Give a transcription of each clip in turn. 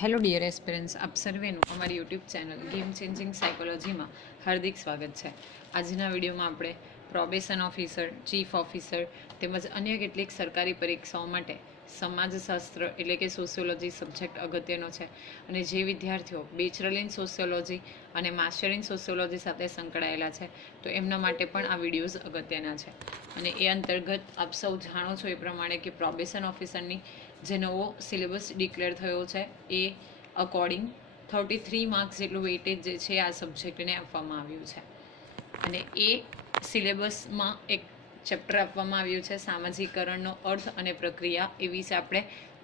Hello dear aspirants, આપ સર્વેનું અમારી YouTube channel game changing સાયકોલોજીમાં હાર્દિક સ્વાગત છે. આજના વિડીયોમાં આપણે પ્રોબેશન ઓફિસર, ચીફ ઓફિસર તેમજ અન્ય કેટલીક સરકારી પરીક્ષાઓ માટે સમાજશાસ્ત્ર એટલે કે સોશિયોલોજી સબ્જેક્ટ અગત્યનો છે અને જે વિદ્યાર્થીઓ બેચરલ ઇન સોશિયોલોજી અને માસ્ટર ઇન સોશિયોલોજી સાથે સંકળાયેલા છે તો એમના માટે પણ આ વિડીયોઝ અગત્યના છે. અને એ અંતર્ગત આપ સૌ જાણો છો એ પ્રમાણે કે પ્રોબેશન ઓફિસરની જે નવો સિલેબસ ડિક્લેર થયો છે એ અકોર્ડિંગ 33 માર્ક્સ જેટલું વેઇટેજ જે છે આ સબ્જેક્ટને આપવામાં આવ્યું છે. અને એ સિલેબસમાં એક ચેપ્ટર આપવામાં આવ્યું છે સામાજિકરણનો અર્થ અને પ્રક્રિયા. એ વિશે આપણે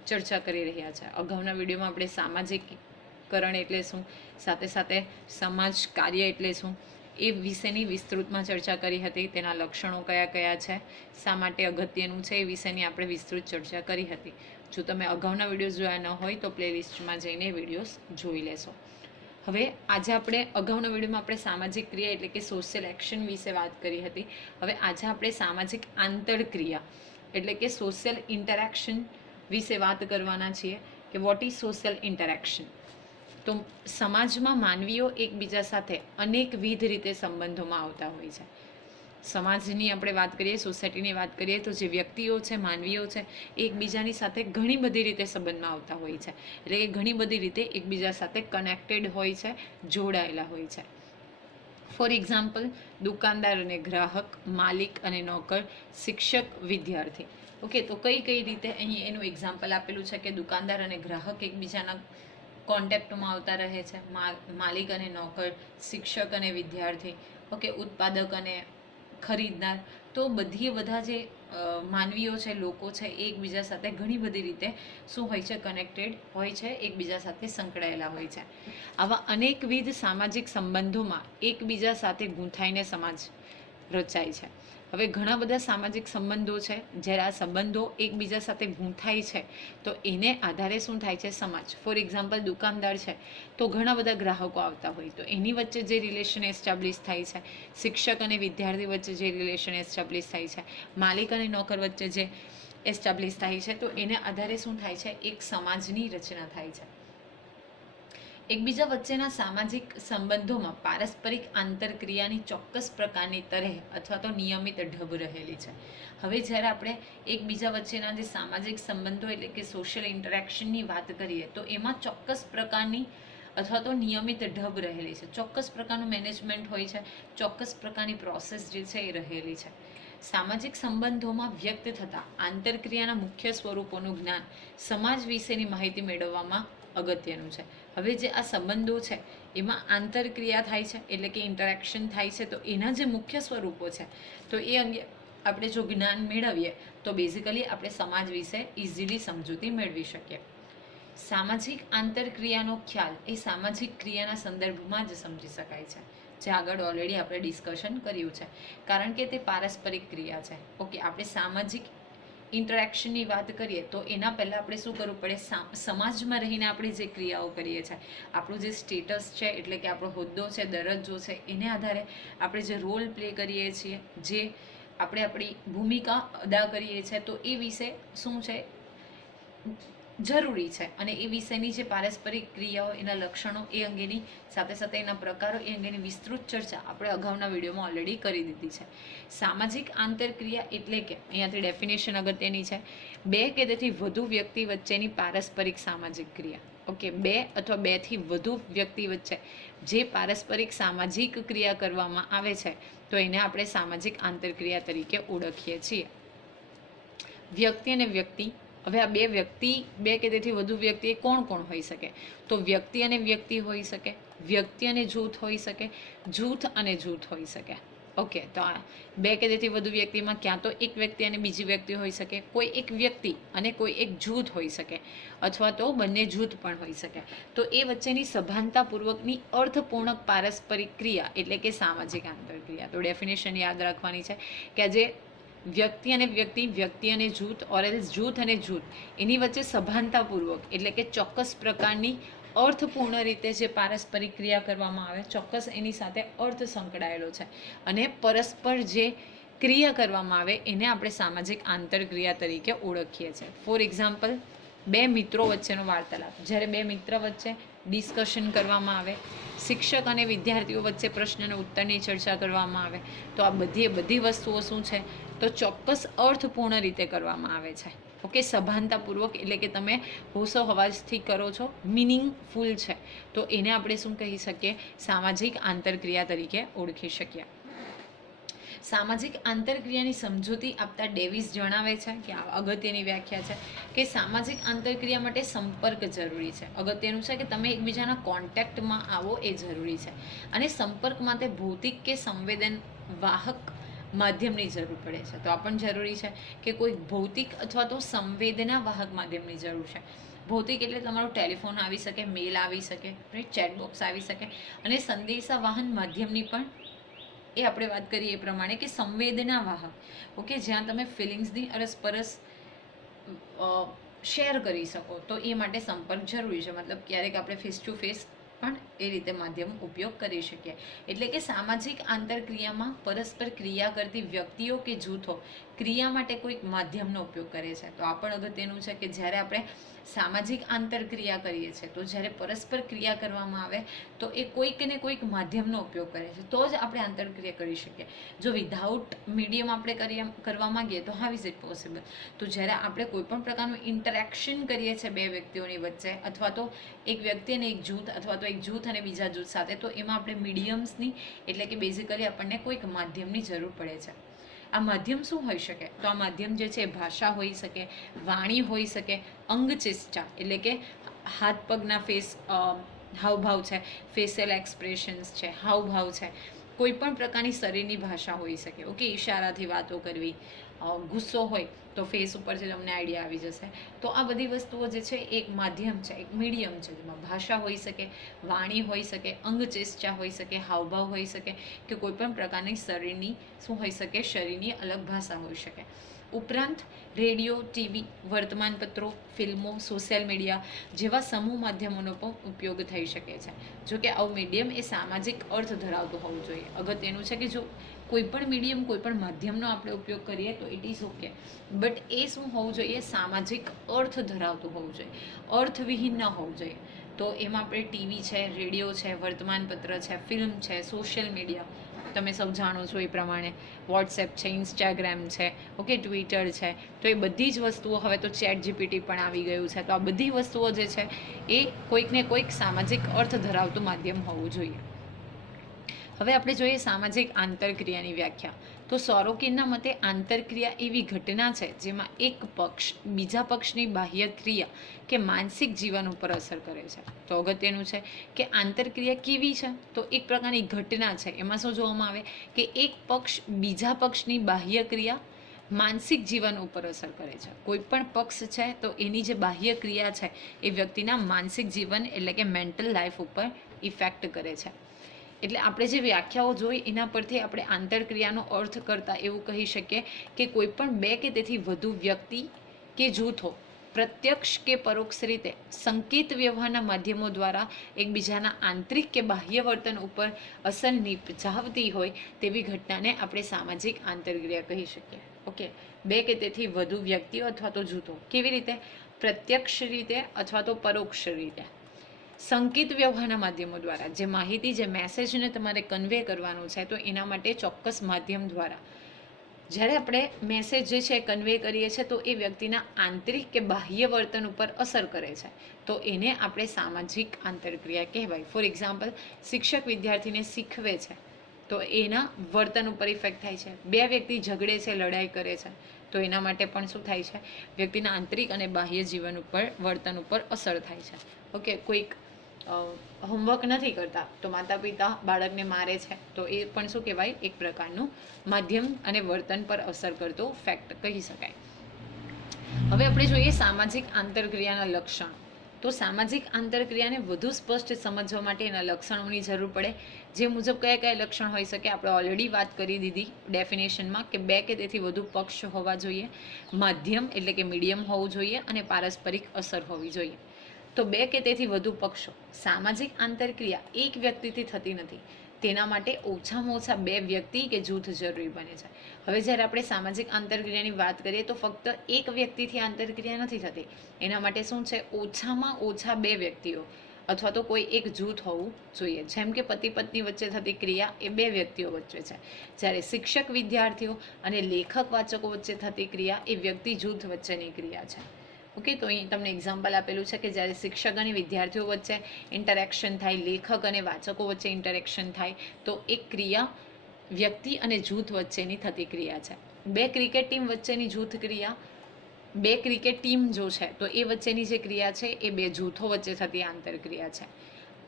ચર્ચા કરી રહ્યા છે. અગાઉના વિડીયોમાં આપણે સામાજિકકરણ એટલે શું, સાથે સાથે સમાજ કાર્ય એટલે શું એ વિશેની વિસ્તૃતમાં ચર્ચા કરી હતી. તેના લક્ષણો કયા કયા છે, શા માટે અગત્યનું છે, એ વિશેની આપણે વિસ્તૃત ચર્ચા કરી હતી. જો તમે અગાઉના વિડીયોઝ જોયા ન હોય તો પ્લેલિસ્ટમાં જઈને વિડીયોઝ જોઈ લેશો. હવે આજે આપણે અગાઉના વિડીયોમાં આપણે સામાજિક ક્રિયા એટલે કે સોશિયલ એક્શન વિશે વાત કરી હતી. હવે આજે આપણે સામાજિક આંતરક્રિયા એટલે કે સોશિયલ ઇન્ટરેક્શન વિશે વાત કરવાના છીએ કે વોટ ઇઝ સોશિયલ ઇન્ટરેક્શન. તો સમાજમાં માનવીઓ એકબીજા સાથે અનેકવિધ રીતે સંબંધોમાં આવતા હોય છે. સમાજની આપણે વાત કરીએ, સોસાયટીની વાત કરીએ તો જે વ્યક્તિઓ છે, માનવીઓ છે, એકબીજાની સાથે ઘણી બધી રીતે સંબંધમાં આવતા હોય છે. એટલે કે ઘણી બધી રીતે એકબીજા સાથે કનેક્ટેડ હોય છે, જોડાયેલા હોય છે. ફોર એક્ઝામ્પલ, દુકાનદાર અને ગ્રાહક, માલિક અને નોકર, શિક્ષક, વિદ્યાર્થી. ઓકે, તો કઈ કઈ રીતે અહીં એનું એક્ઝામ્પલ આપેલું છે કે દુકાનદાર અને ગ્રાહક એકબીજાના કોન્ટેક્ટમાં આવતા રહે છે, માલિક અને નોકર, શિક્ષક અને વિદ્યાર્થી, ઓકે, ઉત્પાદક અને ખરીદનાર. તો બધા જે માનવીઓ છે, લોકો છે, એ એકબીજા સાથે ઘણી બધી રીતે શું હોય છે, કનેક્ટેડ હોય છે, એકબીજા સાથે સંકળાયેલા હોય છે. આવા અનેકવિધ સામાજિક સંબંધોમાં એકબીજા સાથે ગૂંથાઈને સમાજ રચાય છે. હવે ઘણા બધા સામાજિક સંબંધો છે. જ્યારે આ સંબંધો એકબીજા સાથે ગૂંથાય છે તો એને આધારે શું થાય છે, સમાજ. ફોર એક્ઝામ્પલ, દુકાનદાર છે તો ઘણા બધા ગ્રાહકો આવતા હોય તો એની વચ્ચે જે રિલેશન એસ્ટાબ્લિશ થાય છે, શિક્ષક અને વિદ્યાર્થી વચ્ચે જે રિલેશન એસ્ટાબ્લિશ થાય છે, માલિક અને નોકર વચ્ચે જે એસ્ટાબ્લિશ થાય છે, તો એને આધારે શું થાય છે, એક સમાજની રચના થાય છે. એકબીજા વચ્ચેના સામાજિક સંબંધોમાં પારસ્પરિક આંતરક્રિયાની ચોક્કસ પ્રકારની તરહ અથવા તો નિયમિત ઢબ રહેલી છે. હવે જ્યારે આપણે એકબીજા વચ્ચેના જે સામાજિક સંબંધો એટલે કે સોશિયલ ઇન્ટરેક્શનની વાત કરીએ તો એમાં ચોક્કસ પ્રકારની અથવા તો નિયમિત ઢબ રહેલી છે, ચોક્કસ પ્રકારનું મેનેજમેન્ટ હોય છે, ચોક્કસ પ્રકારની પ્રોસેસ જે છે એ રહેલી છે. સામાજિક સંબંધોમાં વ્યક્ત થતા આંતરક્રિયાના મુખ્ય સ્વરૂપોનું જ્ઞાન સમાજ વિશેની માહિતી મેળવવામાં અગત્યનું છે. હવે જે આ સંબંધો છે એમાં આંતરક્રિયા થાય છે એટલે કે ઇન્ટરેક્શન થાય છે, તો એના જે મુખ્ય સ્વરૂપો છે તો એ અંગે આપણે જો જ્ઞાન મેળવીએ તો બેઝિકલી આપણે સમાજ વિશે ઇઝીલી સમજૂતી મેળવી શકીએ. સામાજિક આંતરક્રિયાનો ખ્યાલ એ સામાજિક ક્રિયાના સંદર્ભમાં જ સમજી શકાય છે, જે આગળ ઓલરેડી આપણે ડિસ્કશન કર્યું છે, કારણ કે તે પારસ્પરિક ક્રિયા છે. ઓકે, આપણે સામાજિક ઇન્ટરેક્શનની વાત કરીએ તો એના પહેલાં આપણે શું કરવું પડે, સમાજમાં રહીને આપણે જે ક્રિયાઓ કરીએ છીએ, આપણું જે સ્ટેટસ છે એટલે કે આપણો હોદ્દો છે, દરજ્જો છે, એને આધારે આપણે જે રોલ પ્લે કરીએ છીએ, જે આપણે આપણી ભૂમિકા અદા કરીએ છીએ, તો એ વિશે શું છે, જરૂરી છે. અને એ વિષયની જે પારસ્પરિક ક્રિયાઓ, એના લક્ષણો, એ અંગેની સાથે સાથે એના પ્રકારો, એ અંગેની વિસ્તૃત ચર્ચા આપણે અગાઉના વિડીયોમાં ઓલરેડી કરી દીધી છે. સામાજિક આંતરક્રિયા એટલે કે અહીંયાથી ડેફિનેશન અગત્યની છે, બે કે તેથી વધુ વ્યક્તિ વચ્ચેની પારસ્પરિક સામાજિક ક્રિયા. ઓકે, બે અથવા બેથી વધુ વ્યક્તિ વચ્ચે જે પારસ્પરિક સામાજિક ક્રિયા કરવામાં આવે છે તો એને આપણે સામાજિક આંતરક્રિયા તરીકે ઓળખીએ છીએ. વ્યક્તિ અને વ્યક્તિ. હવે આ બે કે તેથી વધુ વ્યક્તિ એ કોણ કોણ હોઈ શકે, તો વ્યક્તિ અને વ્યક્તિ હોઈ શકે, વ્યક્તિ અને જૂથ હોઈ શકે, જૂથ અને જૂથ હોઈ શકે. ઓકે, તો આ બે કે તેથી વધુ વ્યક્તિમાં ક્યાં તો એક વ્યક્તિ અને બીજી વ્યક્તિ હોઈ શકે, કોઈ એક વ્યક્તિ અને કોઈ એક જૂથ હોઈ શકે, અથવા તો બંને જૂથ પણ હોઈ શકે. તો એ વચ્ચેની સભાનતાપૂર્વકની અર્થપૂર્ણ પારસ્પરિક ક્રિયા એટલે કે સામાજિક આંતરક્રિયા. તો ડેફિનેશન યાદ રાખવાની છે કે આજે વ્યક્તિ અને વ્યક્તિ, વ્યક્તિ અને જૂથ, ઓર એલ્સ જૂથ અને જૂથ, એની વચ્ચે સભાનતાપૂર્વક એટલે કે ચોક્કસ પ્રકારની અર્થપૂર્ણ રીતે જે પારસ્પરિક ક્રિયા કરવામાં આવે, ચોક્કસ એની સાથે અર્થ સંકળાયેલો છે અને પરસ્પર જે ક્રિયા કરવામાં આવે એને આપણે સામાજિક આંતરક્રિયા તરીકે ઓળખીએ છીએ. ફોર એક્ઝામ્પલ, બે મિત્રો વચ્ચેનો વાર્તાલાપ, જ્યારે બે મિત્ર વચ્ચે ડિસ્કશન કરવામાં આવે, શિક્ષક અને વિદ્યાર્થીઓ વચ્ચે પ્રશ્ન અને ઉત્તરની ચર્ચા કરવામાં આવે, તો આ બધી વસ્તુઓ શું છે તો ચોક્કસ અર્થપૂર્ણ રીતે કરવામાં આવે છે. ઓકે, સભાનતાપૂર્વક, એટલે કે તમે હોશો હવાજથી કરો છો, મિનિંગફુલ છે, તો એને આપણે શું કહી શકીએ? સામાજિક આંતરક્રિયા તરીકે ઓળખી શકીએ. સામાજિક આંતરક્રિયાની સમજૂતી આપતા ડેવિસ જણાવે છે કે આ અગત્યની વ્યાખ્યા છે કે સામાજિક આંતરક્રિયા માટે સંપર્ક જરૂરી છે. અગત્યનું છે કે તમે એકબીજાના કોન્ટેક્ટમાં આવો એ જરૂરી છે, અને સંપર્ક માટે ભૌતિક કે સંવેદન વાહક માધ્યમની જરૂર પડે છે. તો આ પણ જરૂરી છે કે કોઈ ભૌતિક અથવા તો સંવેદના વાહક માધ્યમની જરૂર છે. ભૌતિક એટલે તમારું ટેલિફોન આવી શકે, મેલ આવી શકે, ચેટબોક્સ આવી શકે, અને સંદેશા વાહન માધ્યમની પણ એ આપણે વાત કરીએ એ પ્રમાણે કે સંવેદના વાહક, ઓકે, જ્યાં તમે ફિલિંગ્સની અરસપરસ શેર કરી શકો, તો એ માટે સંપર્ક જરૂરી છે. મતલબ ક્યારેક આપણે ફેસ ટુ ફેસ પણ એ રીતે માધ્યમ ઉપયોગ કરી શકીએ. એટલે કે સામાજિક આંતરક્રિયામાં પરસ્પર ક્રિયા કરતી વ્યક્તિઓ કે જૂથો ક્રિયા માટે કોઈક માધ્યમનો ઉપયોગ કરે છે. તો આ પણ અગત્યનું છે કે જ્યારે આપણે સામાજિક આંતરક્રિયા કરીએ છીએ, તો જ્યારે પરસ્પર ક્રિયા કરવામાં આવે તો એ કોઈક ને કોઈક માધ્યમનો ઉપયોગ કરે છે, તો જ આપણે આંતરક્રિયા કરી શકીએ. જો વિધાઉટ મીડિયમ આપણે કરવા માંગીએ તો હાઉ ઇઝ ઇટ પોસિબલ? તો જ્યારે આપણે કોઈ પણ પ્રકારનું ઇન્ટરેક્શન કરીએ છીએ બે વ્યક્તિઓની વચ્ચે, અથવા તો એક વ્યક્તિ અને એક જૂથ, અથવા તો એક જૂથ અને બીજા જૂથ સાથે, તો એમાં આપણે મીડિયમ્સની, એટલે કે બેઝિકલી આપણને કોઈક માધ્યમની જરૂર પડે છે. આ માધ્યમ શું હોઈ શકે? તો આ માધ્યમ જે છે ભાષા હોઈ શકે, વાણી હોઈ શકે, અંગચેષ્ટા એટલે કે હાથ પગના હાવભાવ છે, ફેશિયલ એક્સપ્રેશન્સ છે, હાવભાવ છે, કોઈ પણ પ્રકારની શરીરની ભાષા હોઈ શકે. ઓકે, ઈશારાથી વાતો કરવી, ગુસ્સો હોય તો ફેસ ઉપરથી તમને આઈડિયા આવી જશે. તો આ બધી વસ્તુઓ જે છે એક માધ્યમ છે, એક મીડિયમ છે, જેમાં ભાષા હોઈ શકે, વાણી હોઈ શકે, અંગચેષ્ટા હોઈ શકે, હાવભાવ હોઈ શકે, કે કોઈ પણ પ્રકારની શરીરની શું હોઈ શકે? શરીરની અલગ ભાષા હોઈ શકે. ઉપરાંત રેડિયો, ટીવી, વર્તમાનપત્રો, ફિલ્મો, સોશિયલ મીડિયા જેવા સમૂહ માધ્યમોનો પણ ઉપયોગ થઈ શકે છે. જો કે આવું મીડિયમ એ સામાજિક અર્થ ધરાવતું હોવું જોઈએ. અગત્યનું છે કે જો કોઈ પણ મીડિયમ, કોઈ પણ માધ્યમનો આપણે ઉપયોગ કરીએ તો ઇટ ઇઝ ઓકે, બટ એ શું હોવું જોઈએ? સામાજિક અર્થ ધરાવતું હોવું જોઈએ, અર્થવિહીન ન હોવું જોઈએ. તો એમાં આપણે ટીવી છે, રેડિયો છે, વર્તમાનપત્ર છે, ફિલ્મ છે, સોશિયલ મીડિયા, તમે સૌ જાણો છો એ પ્રમાણે વોટ્સએપ છે, ઇન્સ્ટાગ્રામ છે, ઓકે, ટ્વિટર છે, તો એ બધી જ વસ્તુઓ, હવે તો ચેટ જીપીટી પણ આવી ગયું છે, તો આ બધી વસ્તુઓ જે છે એ કોઈક ને કોઈક સામાજિક અર્થ ધરાવતું માધ્યમ હોવું જોઈએ. હવે આપણે જોઈએ સામાજિક આંતરક્રિયાની વ્યાખ્યા. તો સોરોકિનના મતે આંતરક્રિયા એવી ઘટના છે જેમાં એક પક્ષ બીજા પક્ષની બાહ્ય ક્રિયા કે માનસિક જીવન ઉપર અસર કરે છે. તો અગત્યનું છે કે આંતરક્રિયા કેવી છે? તો એક પ્રકારની ઘટના છે. એમાં શું જોવામાં આવે કે એક પક્ષ બીજા પક્ષની બાહ્ય ક્રિયા માનસિક જીવન ઉપર અસર કરે છે. કોઈ પણ પક્ષ છે તો એની જે બાહ્ય ક્રિયા છે એ વ્યક્તિના માનસિક જીવન એટલે કે મેન્ટલ લાઈફ ઉપર ઇફેક્ટ કરે છે. એટલે આપણે જે વ્યાખ્યાઓ જોઈ એના પરથી આપણે આંતરક્રિયાનો અર્થ કરતાં એવું કહી શકીએ કે કોઈ પણ બે કે તેથી વધુ વ્યક્તિ કે જૂથો પ્રત્યક્ષ કે પરોક્ષ રીતે સંકેત વ્યવહારના માધ્યમો દ્વારા એકબીજાના આંતરિક કે બાહ્ય વર્તન ઉપર અસર નિપજાવતી હોય તેવી ઘટનાને આપણે સામાજિક આંતરક્રિયા કહી શકીએ. ઓકે, બે કે તેથી વધુ વ્યક્તિઓ અથવા તો જૂથો કેવી રીતે? પ્રત્યક્ષ રીતે અથવા તો પરોક્ષ રીતે સંકેત વ્યવહારના માધ્યમો દ્વારા જે માહિતી, જે મેસેજને તમારે કન્વે કરવાનું છે, તો એના માટે ચોક્કસ માધ્યમ દ્વારા જ્યારે આપણે મેસેજ જે છે કન્વે કરીએ છીએ તો એ વ્યક્તિના આંતરિક કે બાહ્ય વર્તન ઉપર અસર કરે છે, તો એને આપણે સામાજિક આંતરક્રિયા કહેવાય. ફોર એક્ઝામ્પલ, શિક્ષક વિદ્યાર્થીને શીખવે છે તો એના વર્તન ઉપર ઇફેક્ટ થાય છે. બે વ્યક્તિ ઝઘડે છે, લડાઈ કરે છે, તો એના માટે પણ શું થાય છે? વ્યક્તિના આંતરિક અને બાહ્ય જીવન ઉપર, વર્તન ઉપર અસર થાય છે. ઓકે, કોઈક હોમવર્ક નથી કરતા તો માતા પિતા બાળકને મારે છે, તો એ પણ શું કહેવાય? એક પ્રકારનું માધ્યમ અને વર્તન પર અસર કરતો ફેક્ટ કહી શકાય. હવે આપણે જોઈએ સામાજિક આંતરક્રિયાના લક્ષણ. તો સામાજિક આંતરક્રિયાને વધુ સ્પષ્ટ સમજવા માટે એના લક્ષણોની જરૂર પડે. જે મુજબ કયા કયા લક્ષણ હોઈ શકે? આપણે ઓલરેડી વાત કરી દીધી ડેફિનેશનમાં કે બે કે તેથી વધુ પક્ષ હોવા જોઈએ, માધ્યમ એટલે કે મીડિયમ હોવું જોઈએ, અને પારસ્પરિક અસર હોવી જોઈએ. તો બે કે તેથી વધુ પક્ષો. સામાજિક આંતરક્રિયા એક વ્યક્તિથી થતી નથી, તેના માટે ઓછામાં ઓછા 2 વ્યક્તિ કે જૂથ જરૂરી બને છે. હવે જ્યારે આપણે સામાજિક આંતરક્રિયાની વાત કરીએ તો ફક્ત એક વ્યક્તિથી આંતરક્રિયા નથી થતી. એના માટે શું છે, ઓછામાં ઓછા 2 વ્યક્તિઓ અથવા તો કોઈ એક જૂથ હોવું જોઈએ. જેમ કે પતિ પત્ની વચ્ચે થતી ક્રિયા એ 2 વ્યક્તિઓ વચ્ચે છે, જ્યારે શિક્ષક વિદ્યાર્થીઓ અને લેખક વાચકો વચ્ચે થતી ક્રિયા એ વ્યક્તિ જૂથ વચ્ચેની ક્રિયા છે. ઓકે, તો અહીં તમને એક્ઝામ્પલ આપેલું છે કે જ્યારે શિક્ષક અને વિદ્યાર્થીઓ વચ્ચે ઇન્ટરેક્શન થાય, લેખક અને વાચકો વચ્ચે ઇન્ટરેક્શન થાય, તો એક ક્રિયા વ્યક્તિ અને જૂથ વચ્ચેની થતી ક્રિયા છે. 2 ક્રિકેટ ટીમ વચ્ચેની જૂથ ક્રિયા, 2 ક્રિકેટ ટીમ જો છે તો એ વચ્ચેની જે ક્રિયા છે એ 2 જૂથો વચ્ચે થતી આંતરક્રિયા છે.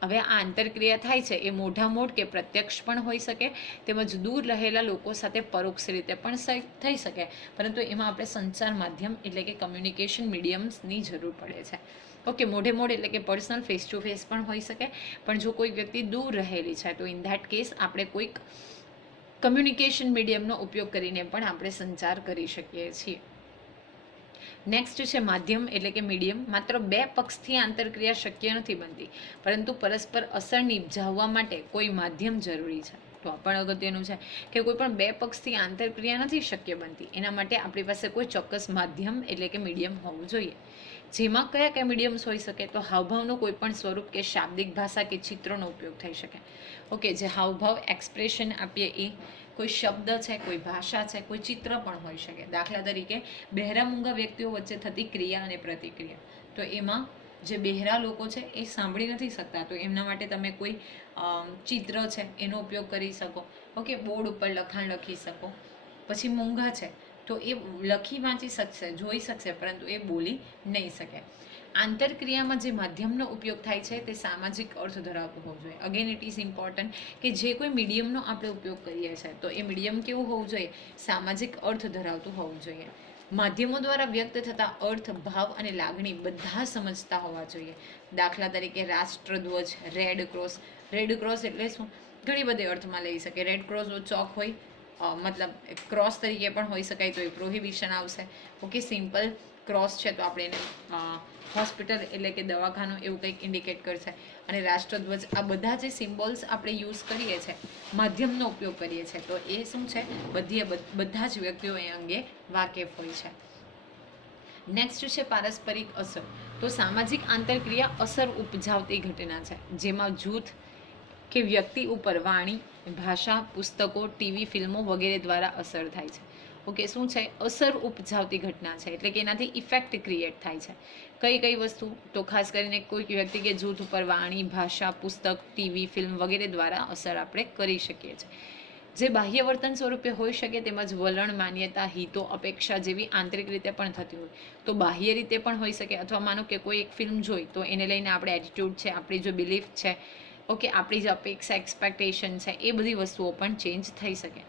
હવે આ આંતરક્રિયા થાય છે એ મોઢામોઢ કે પ્રત્યક્ષ પણ હોઈ શકે, તેમજ દૂર રહેલા લોકો સાથે પરોક્ષ રીતે પણ થઈ શકે, પરંતુ એમાં આપણે સંચાર માધ્યમ એટલે કે કમ્યુનિકેશન મીડિયમ્સની જરૂર પડે છે. ઓકે, મોઢે મોઢ એટલે કે પર્સનલ ફેસ ટુ ફેસ પણ હોઈ શકે, પણ જો કોઈ વ્યક્તિ દૂર રહેલી છે તો ઇન ધેટ કેસ આપણે કોઈક કમ્યુનિકેશન મીડિયમનો ઉપયોગ કરીને પણ આપણે સંચાર કરી શકીએ છીએ. નેક્સ્ટ છે માધ્યમ એટલે કે મીડિયમ. માત્ર 2 પક્ષથી આંતરક્રિયા શક્ય નથી બનતી, પરંતુ પરસ્પર અસર નિભાવવા માટે કોઈ માધ્યમ જરૂરી છે. તો આ પણ અગત્યનું છે કે કોઈ પણ 2 પક્ષથી આંતરક્રિયા નથી શક્ય બનતી, એના માટે આપણી પાસે કોઈ ચોક્કસ માધ્યમ એટલે કે મીડિયમ હોવું જોઈએ. જેમાં કયા કયા મીડિયમ્સ હોઈ શકે, તો હાવભાવનું કોઈ પણ સ્વરૂપ કે શાબ્દિક ભાષા કે ચિત્રોનો ઉપયોગ થઈ શકે. ઓકે, જે હાવભાવ એક્સપ્રેશન આપીએ એ કોઈ શબ્દ છે, કોઈ ભાષા છે, કોઈ ચિત્ર પણ હોઈ શકે. દાખલા તરીકે બહેરા મૂંગા વ્યક્તિઓ વચ્ચે થતી ક્રિયા અને પ્રતિક્રિયા, તો એમાં જે બહેરા લોકો છે એ સાંભળી નથી શકતા, તો એમના માટે તમે કોઈ ચિત્ર છે એનો ઉપયોગ કરી શકો. ઓકે, બોર્ડ ઉપર લખાણ લખી શકો. પછી મૂંગા છે તો એ લખી વાંચી શકશે, જોઈ શકશે, પરંતુ એ બોલી નહીં શકે. આંતરક્રિયામાં જે માધ્યમનો ઉપયોગ થાય છે તે સામાજિક અર્થ ધરાવતું હોવું જોઈએ. અગેન ઇટ ઇઝ ઇમ્પોર્ટન્ટ કે જે કોઈ મીડિયમનો આપણે ઉપયોગ કરીએ છીએ તો એ મીડિયમ કેવું હોવું જોઈએ, સામાજિક અર્થ ધરાવતું હોવું જોઈએ. માધ્યમો દ્વારા વ્યક્ત થતા અર્થ, ભાવ અને લાગણી બધા સમજતા હોવા જોઈએ. દાખલા તરીકે રાષ્ટ્રધ્વજ, રેડ ક્રોસ. રેડ ક્રોસ એટલે શું, ઘણી બધી અર્થમાં લઈ શકે. રેડ ક્રોસ ચોક હોય, મતલબ ક્રોસ તરીકે પણ હોઈ શકાય, તો એ પ્રોહિબિશન આવશે. ઓકે, સિમ્પલ ક્રોસ છે તો આપણે એને હોસ્પિટલ એટલે કે દવાખાનું એવું કંઈક ઇન્ડિકેટ કરશે. અને રાષ્ટ્રધ્વજ, આ બધા જે સિમ્બોલ્સ આપણે યુઝ કરીએ છીએ, માધ્યમનો ઉપયોગ કરીએ છીએ, તો એ શું છે, બધા જ વ્યક્તિઓ એ અંગે વાકેફ હોય છે. નેક્સ્ટ છે પારસ્પરિક અસર. તો સામાજિક આંતરક્રિયા અસર ઉપજાવતી ઘટના છે, જેમાં જૂથ કે વ્યક્તિ ઉપર વાણી, ભાષા, પુસ્તકો, ટીવી, ફિલ્મો વગેરે દ્વારા અસર થાય છે. ઓકે, શું છે, અસર ઉપજાવતી ઘટના છે, એટલે કે એનાથી ઇફેક્ટ ક્રિએટ થાય છે. કઈ કઈ વસ્તુ, તો ખાસ કરીને કોઈક વ્યક્તિ કે જૂથ ઉપર વાણી, ભાષા, પુસ્તક, ટીવી, ફિલ્મ વગેરે દ્વારા અસર આપણે કરી શકીએ છીએ. જે બાહ્ય વર્તન સ્વરૂપે હોઈ શકે, તેમજ વલણ, માન્યતા, હિતો, અપેક્ષા જેવી આંતરિક રીતે પણ થતી હોય. તો બાહ્ય રીતે પણ હોઈ શકે, અથવા માનો કે કોઈ એક ફિલ્મ જોઈ તો એને લઈને આપણે એટીટ્યૂડ છે, આપણી જો બિલીફ છે, ઓકે, આપણી જે અપેક્ષા, એક્સપેક્ટેશન છે, એ બધી વસ્તુઓ પણ ચેન્જ થઈ શકે.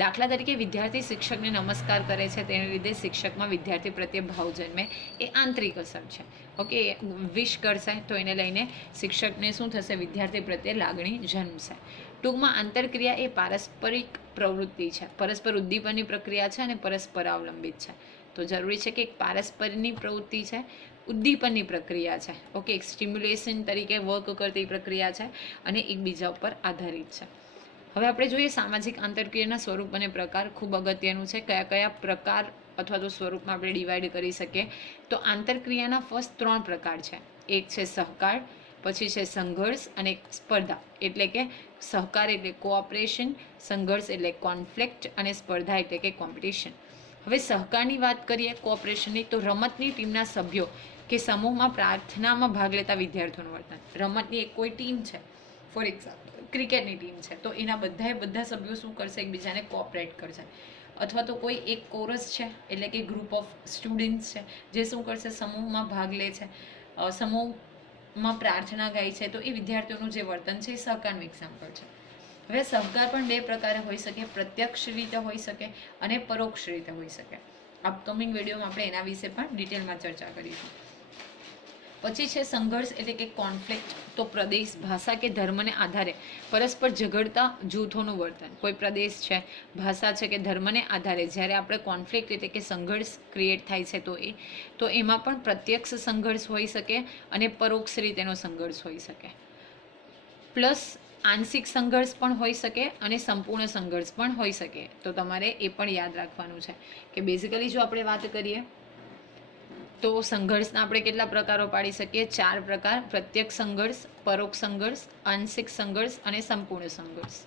દાખલા તરીકે વિદ્યાર્થી શિક્ષકને નમસ્કાર કરે છે, તેને લીધે શિક્ષકમાં વિદ્યાર્થી પ્રત્યે ભાવ જન્મે, એ આંતરિક અસર છે. ઓકે, વિશ કરશે તો એને લઈને શિક્ષકને શું થશે, વિદ્યાર્થી પ્રત્યે લાગણી જન્મશે. ટૂંકમાં આંતરક્રિયા એ પારસ્પરિક પ્રવૃત્તિ છે, પરસ્પર ઉદ્દીપનની પ્રક્રિયા છે અને પરસ્પર અવલંબિત છે. તો જરૂરી છે કે એક પારસ્પરની પ્રવૃત્તિ છે, ઉદ્દીપનની પ્રક્રિયા છે. ઓકે, એક સ્ટિમ્યુલેશન તરીકે વર્ક કરતી પ્રક્રિયા છે અને એકબીજા ઉપર આધારિત છે. હવે આપણે જોઈએ સામાજિક આંતરક્રિયાના સ્વરૂપ અને પ્રકાર. ખૂબ અગત્યનું છે, કયા કયા પ્રકાર અથવા તો સ્વરૂપમાં આપણે ડિવાઈડ કરી શકીએ. તો આંતરક્રિયાના ફર્સ્ટ 3 પ્રકાર છે. એક છે સહકાર, પછી છે સંઘર્ષ અને સ્પર્ધા. એટલે કે સહકાર એટલે કોઓપરેશન, સંઘર્ષ એટલે કોન્ફ્લિક્ટ અને સ્પર્ધા એટલે કે કોમ્પિટિશન. હવે સહકારની વાત કરીએ, કોઓપરેશનની, તો રમતની ટીમના સભ્યો કે સમૂહમાં પ્રાર્થનામાં ભાગ લેતા વિદ્યાર્થીઓનું વર્તન. રમતની એક કોઈ ટીમ છે, ફોર એક્ઝામ્પલ ક્રિકેટની ટીમ છે, તો એના બધા સભ્યો શું કરશે, એકબીજાને કોઓપરેટ કરશે. અથવા તો કોઈ એક કોરસ છે, એટલે કે ગ્રુપ ઓફ સ્ટુડન્ટ્સ છે, જે શું કરશે, સમૂહમાં ભાગ લે છે, સમૂહમાં પ્રાર્થના ગાય છે, તો એ વિદ્યાર્થીઓનું જે વર્તન છે એ સહકારનું એક્ઝામ્પલ છે. હવે સહકાર પણ 2 પ્રકારે હોઈ શકે, પ્રત્યક્ષ રીતે હોઈ શકે અને પરોક્ષ રીતે હોઈ શકે. અપકમિંગ વિડીયોમાં આપણે એના વિશે પણ ડિટેલમાં ચર્ચા કરીશું. પછી છે સંઘર્ષ એટલે કે કોન્ફ્લિક્ટ. તો પ્રદેશ, ભાષા કે ધર્મને આધારે પરસ્પર ઝઘડતા જૂથોનું વર્તન. કોઈ પ્રદેશ છે, ભાષા છે કે ધર્મને આધારે જ્યારે આપણે કોન્ફ્લિક્ટ એટલે કે સંઘર્ષ ક્રિએટ થાય છે, તો એમાં પણ પ્રત્યક્ષ સંઘર્ષ હોઈ શકે અને પરોક્ષ રીતેનો સંઘર્ષ હોઈ શકે. પ્લસ આંશિક સંઘર્ષ પણ હોઈ શકે અને સંપૂર્ણ સંઘર્ષ પણ હોઈ શકે. તો તમારે એ પણ યાદ રાખવાનું છે કે બેઝિકલી જો આપણે વાત કરીએ તો સંઘર્ષના આપણે કેટલા પ્રકારો પાડી શકીએ? 4 પ્રકાર: પ્રત્યક્ષ સંઘર્ષ, પરોક્ષ સંઘર્ષ, આંશિક સંઘર્ષ અને સંપૂર્ણ સંઘર્ષ.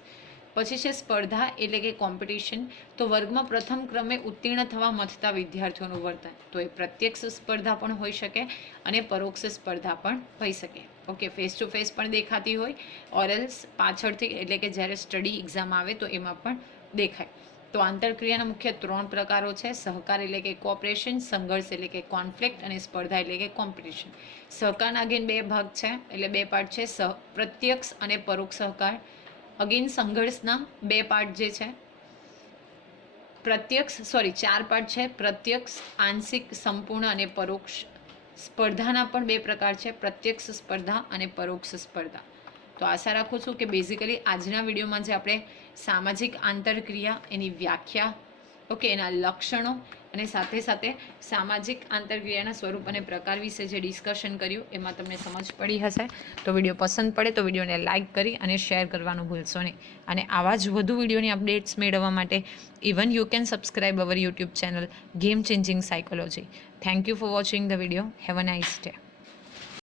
પછી છે સ્પર્ધા એટલે કે કોમ્પિટિશન. તો વર્ગમાં પ્રથમ ક્રમે ઉત્તીર્ણ થવા મથતા વિદ્યાર્થીઓનું વર્તન, તો એ પ્રત્યક્ષ સ્પર્ધા પણ હોઈ શકે અને પરોક્ષ સ્પર્ધા પણ હોઈ શકે. ઓકે, ફેસ ટુ ફેસ પણ દેખાતી હોય, ઓરલ્સ પાછળથી એટલે કે જ્યારે સ્ટડી એક્ઝામ આવે તો એમાં પણ દેખાય. તો આંતરક્રિયાના મુખ્ય 3 પ્રકારો છે: સહકાર એટલે કે કોઓપરેશન, સંઘર્ષ એટલે કે કોન્ફ્લિક્ટ અને સ્પર્ધા એટલે કે કોમ્પિટિશન. સહકારના અગેન 2 ભાગ છે, એટલે 2 પાર્ટ છે: પ્રત્યક્ષ અને પરોક્ષ સહકાર. અગેન સંઘર્ષના 2 પાર્ટ જે છે, 4 પાર્ટ છે: પ્રત્યક્ષ, આંશિક, સંપૂર્ણ અને પરોક્ષ. સ્પર્ધાના પણ 2 પ્રકાર છે: પ્રત્યક્ષ સ્પર્ધા અને પરોક્ષ સ્પર્ધા. તો આશા રાખું છું કે બેઝિકલી આજના વિડીયોમાં જે આપણે સામાજિક આંતરક્રિયા, એની વ્યાખ્યા, ઓકે, એના લક્ષણો અને સાથે સાથે સામાજિક આંતરક્રિયાના સ્વરૂપ અને પ્રકાર વિશે જે ડિસ્કશન કર્યું એમાં તમને સમજ પડી હશે. તો વિડીયો પસંદ પડે તો વિડીયોને લાઇક કરી અને શેર કરવાનું ભૂલશો નહીં. અને આવા જ વધુ વિડીયોની અપડેટ્સ મેળવવા માટે even you can subscribe our YouTube channel game changing psychology. Thank you for watching the video. Have a nice day.